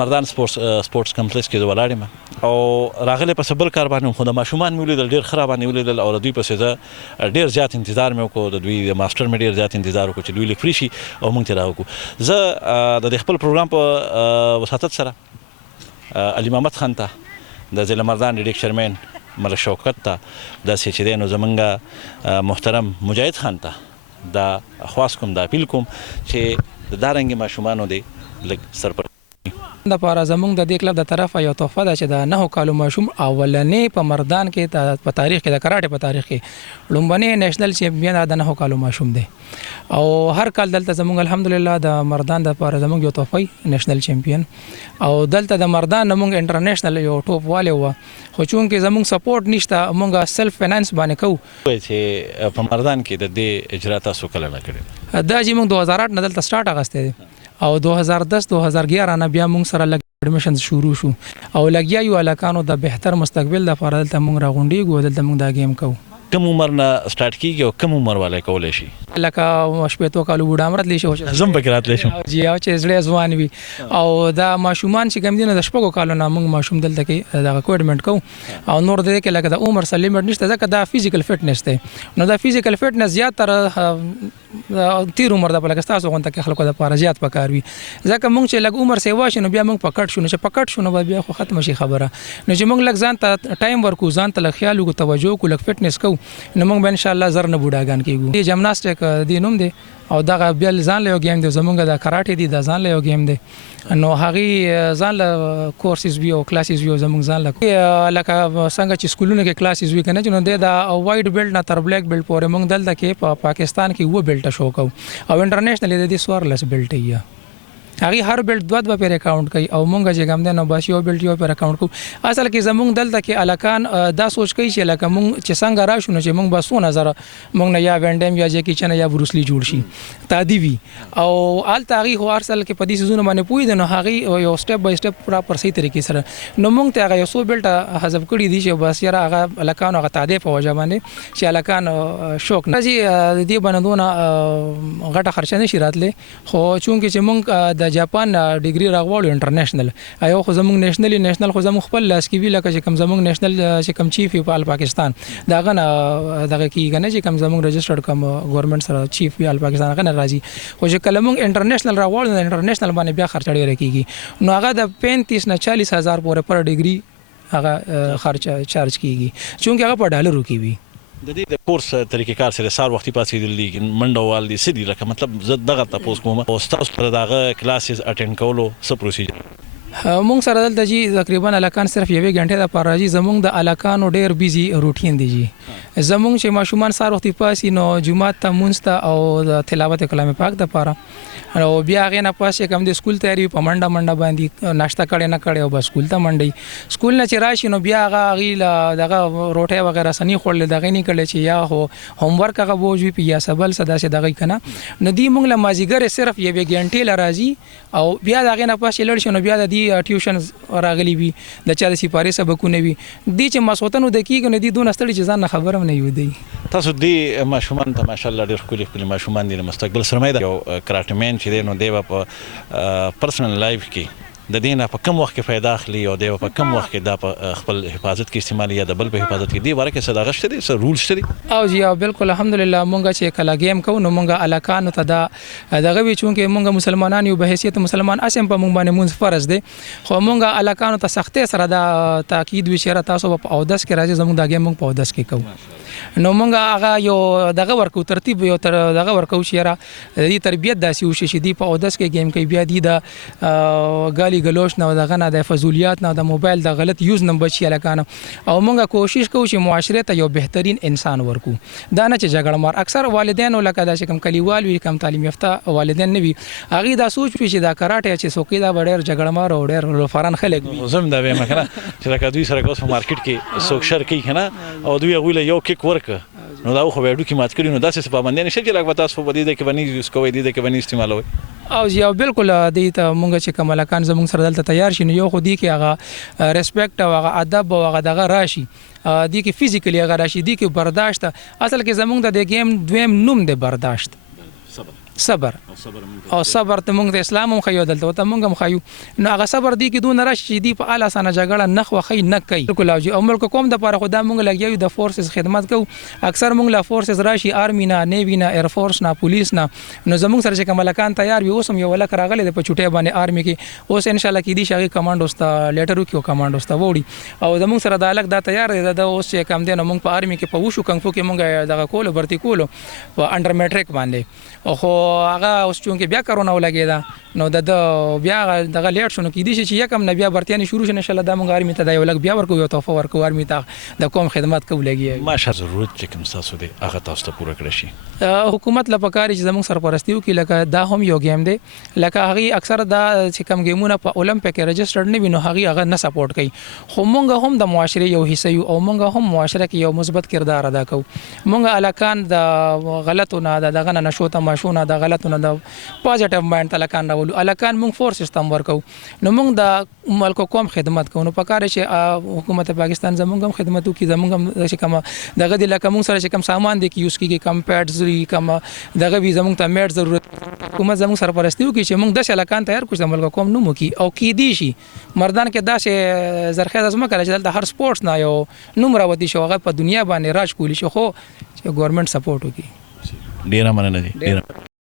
مردان سپورټس کمپلیکس کې ولاړ یم او راغلی پس بل کار باندې خو د ماشومان مې ولیدل ډېر ښه راباندې ولیدل او د دوی پسې زه ډېر زیات انتظار مې وکړو د دوی د ماسټر مې ډېر زیات انتظار وکړو چې دوی لږ فري شي او موږ ترې راوکړو. زه د خپل پروګرام په وساتت سره علي محمد خان ته د ضلع مردان ډیډیک چیرمین ملک شوکت ته داسې چې دی نو زمونږ محترم مجاهد خان ته دا خواست کوم دا اپیل کوم چې د دارنګې ماشومانو دی لږ سرپر د پاره زمونږ د دې کلب د طرفه یو تحفه ده چې د 9 کالو ماشوم اولنې په مردان کې په تاریخ کې د کراټه په تاریخ کې لومبني نېشنل چیمپیون د 9 کالو ماشوم دی او هر کال دلته زمونږ الحمدلله د مردان د پاره زمونږ یو تحفه نېشنل چیمپیون او دلته د مردان موږ انټرنیشنل یو ټوپ والے و خو چون کې زمونږ سپورټ نشته موږ سلف فینانس باندې کوو چې په مردان کې د دې اجرا تاسو کله نه کړی دا چې موږ 2008 نه دلته سٹارټ اغسته دي او 2010 2011 نه بیا موږ سره لګ اډمیشن شروع شو او لګیا یو الکانو د بهتر مستقبل د لپاره دلته موږ راغونډیږو دلته موږ دا گیم کوو. کم عمر نه سٹارټ کیږي او کم عمر والے کولای شي لکه شپېتو کالو بوډا مرد لشي زم پکې راتلی شم جی او چې زړه ځوان وي او دا ماشومان چې کوم دي د شپږو کالو نه موږ ماشوم دلته کې دا کوډمنټ کوو او نور دې کې لکه د عمر سره لیمټ نشته ځکه دا فزیکل فټنس دی نو دا فزیکل فټنس زیات تر تیر عمر د پلګ تاسو غونته کې خلکو د پاره زیات پکار وي ځکه موږ چې لګ عمر سیوا شنو بیا موږ پکټ شو چې پکټ شو نو بیا خو ختم شي خبره نو چې موږ لګ ځان ته ټایم ورکو ځان ته خیال کو توجه کو لګ فټنس کو نو موږ به ان شاء الله زر نه بوډاګان کیږو دی جمناستیک دی نوم دی او دا بیا ځان له گیم دی زمونږ د کراټه دی د ځان له گیم دی نو هغه ځان له کورسز وی او کلاسز وی زمونږ ځان له لکه څنګه چې سکولونو کې کلاسز وی کنه چې نو د وایټ بیلټ نه تر بلیک بیلټ پورې موږ دلته کې په پاکستان کې و بیلټ شو کو او انټرنیشنل د دې سوارلس بیلټ یې هغه هر بیلټ دوه پر اکاونټ کوي او مونږ چې کوم د نو باسي او بیلټ یو پر اکاونټ کو اصل کې زمونږ دلته کې الکان دا سوچ کوي چې لکه مونږ چې څنګه راشو نو چې مونږ بسو نظر مونږ نه یا وینډم یا چې کچن یا بروسلی جوړ شي تادیوی او آل تاریخ او ارسل کې په دې سيزونه باندې پوي د نو هغه یو سټپ بای سټپ پراپر صحیح طریقې سره نو مونږ ته هغه یو سو بیلټ حذف کړی دي چې بس یاره هغه الکان هغه تادیف په وجه باندې چې الکان شوق نه چې دې باندې غټه خرچه نشي راتله خو چونکه چې مونږ د جاپان ډیګري راغواړو انټرنیشنل ایو خو زموږ نېشنل خو زموږ خپل لاس کې وی لکه چې کم زموږ نېشنل چې کم چیف په پاکستان داغه نه دغه کې کنه چې کم زموږ رجسټرډ کم ګورنمنت سره چیف وی پاکستان غنه راځي خو چې کله موږ انټرنیشنل راغواړو انټرنیشنل باندې بیا خرچ ډیر کیږي نو هغه د 35 نه 40 هزار پورې پر ډیګري هغه خرچ چارج کیږي چونکه هغه په ډالرو کې وی د دې د کورس طریقې کار سره سار وختي پاتې دي منډه وال دي سدي لکه مطلب زه دغه تاسو کوم او تاسو تر دغه کلاسز اټینډ کولو څه پروسیجر مونږ سره دلته جی تقریبا الکان صرف یوې غنټه د پاره جی زمونږ د الکانو ډیر بیزی روټین دی جی زمونږ چې ماشومان سار وختي پاسي نو جمعه ته مونږ او د تلاوت کلام پاک د پاره او بیا غې نه پاسه کوم د سکول تیاری په منډه باندې ناشته کړي نه کړي او بس سکول ته منډي سکول نه چې راشي نو بیا غي دغه روټه وغیرہ سني خورل دغه نه کړي چې یا هو هوم ورک هغه بوج وی یا سبل صدا سي دغه کنه نو دی مونږ له مازیګر صرف یوې غنټه لرازي او بیا دغه نه پاسه لړ شنو بیا د ټیوشن راغلي وي د چا د سپاره سبقونه وي دي چې مسوتنو د کیګ نه دي دون استړي چې ځان خبرم نه یو دی تاسو دی ماشومان ته ماشاءالله ډېر خولي ماشومان دي مستقبل سرمایه یو کراټمن چې دی نو دی په پرسنل لایف کې د دینه په کم وخت کې फायदा اخلي او دی په کم وخت کې د خپل حفاظت کې استعمال یا د بل په حفاظت کې دی ورکه صداقت شته دي سر رولز شته او جی بالکل الحمدلله مونږ چې کلا گیم کو نو مونږ الکان ته دغه وی چونکه مونږ مسلمانان یو به حیثیت مسلمان اسیم په مونږ باندې مونږ فرض دی خو مونږ الکان ته سختي سره د تاکید وی شره تاسو په اودس کې راځي زموږ د گیم مونږ په اودس کې کو نو مونږ هغه یو دغه ورکو ترتیب یو تر دغه ورکو شره د تربیت داسي وشي چې دی په اودس کې گیم کوي بیا دی د ګالی ګلوش نه دغه نه د فضولیات نه د موبایل د غلط یوز نه بچي لکانه او مونږ کوشش کوو چې معاشره ته یو بهترین انسان ورکو دا نه چې جګړه مار اکثر والدین لکه دا چې کم کلیوال وي کم تعلیم یافته والدین نه وي هغه دا سوچ وي چې دا کراټه چې سوقي دا ډېر جګړه مار او ډېر فران خلک وي زم دا وایم کنه چې لکه دوی سره کوس په مارکیټ کې سوق شر کوي کنه او دوی غوله یو کیک ورک نو دا خو وړو کې مات کړی نو داسې په باندې نشي چې لکه تاسو په دې کې باندې یوز کوی دي کې باندې استعمالوي او جی بالکل دې ته مونږ چې کمالکان زموږ سره دلته تیار شي نو یو خو دی کې هغه ریسپیکټ او هغه ادب او هغه دغه راشي دی کې فزیکلی هغه راشي دی کې برداشت اصل کې زموږ د گیم دویم نوم دی برداشت صبر او صبر ته موږ د اسلام هم خیو دلته ته موږ هم خیو نو هغه صبر دی کې دون راشي دی په اعلی سانه جګړه نخ وخی نه کوي کلاوجي او ملک کوم د پاره خدا موږ لګیو د فورسز خدمت کو اکثر موږ لا فورسز راشي آرمی نه نیوی نه ایر فورس نه پولیس نه نو زموږ سره چې کملکان تیار وي اوس هم یو لک راغلی د پچوټه باندې آرمی کې اوس ان شاء الله کې دي شاګي کمانډوس ته لیټر وکيو کمانډوس ته وړي او زموږ سره د الګ دا تیار دی د اوس چې کم دی نو موږ په آرمی کې په وشو کنفو کې موږ دغه کولو برتی کولو په انډر میټریک باندې او خو هغه اوس چون کې بیا کرونا ولګیدا نو د بیا دغه لیټ شنو کې دي چې یکم نه بیا برتياني شروع شنه ان شاء الله د موږ آرمی ته دا یو لک بیا ورکو یو تحفه ورکو آرمی ته د قوم خدمت کو لګي ماشه ضرورت چې کوم تاسو دی هغه تاسو ته پوره کړی شي حکومت لپاره چې زموږ سرپرستیو کې لکه دا هم یو گیم دی لکه هغه اکثر دا چې کم گیمونه په اولمپیک کې رجسټرډ نه وینو هغه نه سپورټ کوي خو مونږ هم د معاشره یو حصہ یو او مونږ هم معاشره کې یو مثبت کردار ادا کوو مونږ الکان د غلطو نه دغه نشو تماشونه د غلطو نه د پوزټیو مایند الکان راولو الکان مونږ فورس سیستم ورکو نو مونږ د ملک قوم خدمت کوو نو پکاره چې حکومت پاکستان زمونږ هم خدمتو کې زمونږ هم چې کوم دغه د لکه مونږ سره چې کوم سامان دی کې یوز کیږي کم پیډز کوم دغه وی زمونږ ته میټ ضرورت حکومت زمونږ سرپرستیو کې چې مونږ د شلکان تیار کوو د ملک قوم نو مو کی او کې دی شي مردان کې دا چې زرخیز ازما کړی چې د هر سپورتس نه یو نوم راوتی شو هغه په دنیا باندې راج کولی شو خو چې ګورنمنت سپورټ وکړي ډیره مننه دي ډیره